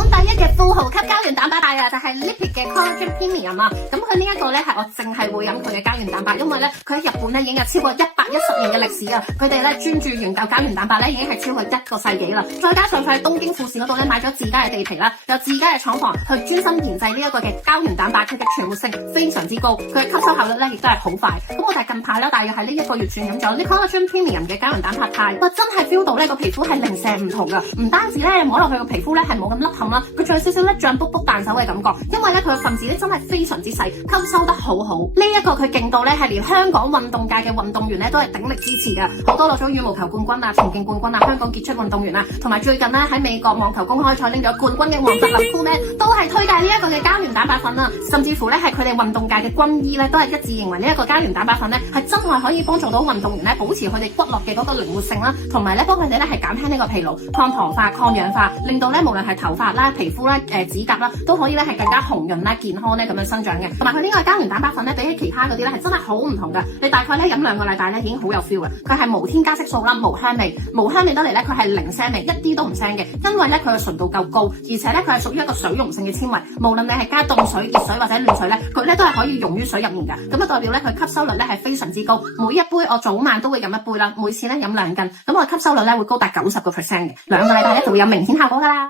本第一嘅富豪級膠原蛋白大就係 Lipid 嘅 Collagen Premium 啊。咁佢呢一個咧係我淨係會飲佢嘅膠原蛋白，因為咧佢喺日本咧已經有超過110年嘅歷史啊。佢哋咧專注研究膠原蛋白咧已經係超過1個世紀啦。再加上佢喺東京富士嗰度咧買咗自家嘅地皮啦，有自家嘅廠房去專心研製呢一個嘅膠原蛋白，佢嘅存活性非常之高，佢嘅吸收效率咧亦都係好快。咁我哋近排咧大約喺呢1個月轉飲咗呢 Collagen Premium 嘅膠原蛋白肽，哇真係 feel 到咧個皮膚係零舍唔同噶，唔單止咧摸落去個皮膚咧係冇咁凹陷啦，佢仲有少少咧脹卜卜彈手嘅感覺，因為咧佢嘅分子咧真係非常之細，吸收得好好。呢一個佢勁到咧係連香港運動界嘅運動員咧都係鼎力支持噶，好多攞咗羽毛球冠軍啊、田徑冠軍啊、香港傑出運動員啊，同埋最近咧喺美國網球公開賽拎咗冠軍嘅黃澤林夫咧，都係推介呢一個嘅膠原蛋白粉啊，甚至乎咧係佢哋運動界嘅軍醫咧都係一致認為呢一個膠原蛋白粉咧係真係可以幫助到運動員咧保持佢哋骨骼嘅嗰個靈活性啦，同埋咧幫佢哋咧係減輕呢個疲勞、抗糖化、抗氧化，令到咧無論係頭髮啦、皮膚啦、指甲啦，都可以咧係更加紅潤啦、健康咧咁樣生長嘅。同埋佢呢個膠原蛋白粉咧比起其他嗰啲咧係真係好唔同噶，你大概咧飲2個禮拜咧已經好有 feel 嘅。佢係無添加色素啦、無香味得嚟咧佢係零腥味，一啲都唔腥嘅，因為咧佢嘅純度夠高，而且咧佢係屬於一個水溶性嘅纖維，無論你係加凍水、熱水或者暖水咧，佢咧都係可以溶於水入面噶。咁啊代表咧佢吸收率咧係非常之高，每一杯我早晚都會飲一杯啦，每次咧飲2斤，咁我吸收率咧會高達90%嘅，2個禮拜咧就會有明顯效果噶啦。